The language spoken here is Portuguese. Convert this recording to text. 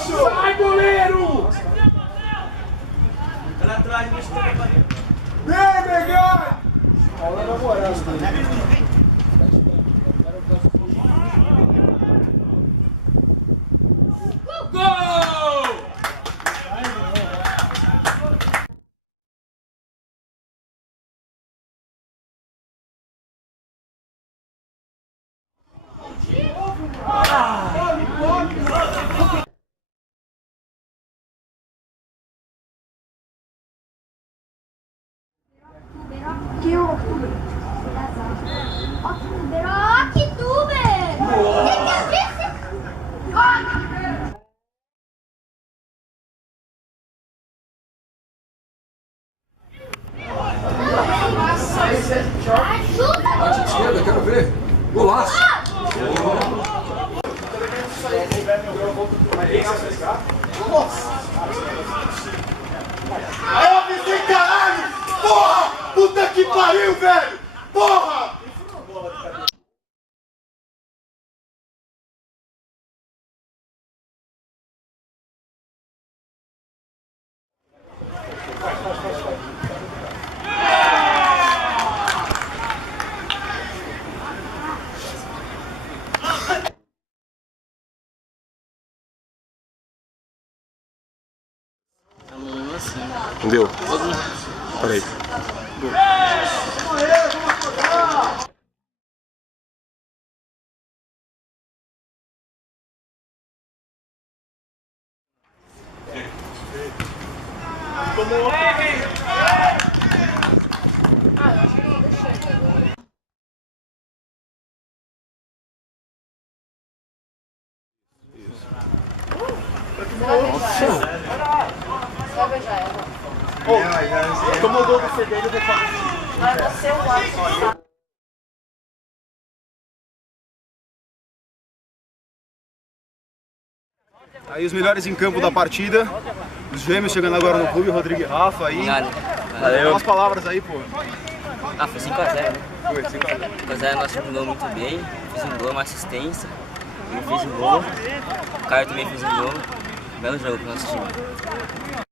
Sai, goleiro! Ela atrás, deixa eu ver. Vem, Megão! Olha na moral, Gol! Bate de esquerda, quero ver. Golaço. Aí eu pensei, caralho! Porra! Puta que pariu, velho! Porra! Deu. Peraí. Tomou o gol do CD, eu vou falar. Vai você o Watson. Aí os melhores em campo da partida. Os gêmeos chegando agora no clube, Rodrigo e Rafa aí. Valeu. Umas palavras aí, pô. Ah, foi 5x0, né? Foi, 5x0. 5x0, nós jogamos muito bem. Fiz um gol, uma assistência. Eu fiz um gol. O Caio também fez um gol. Belo jogo pro nosso time.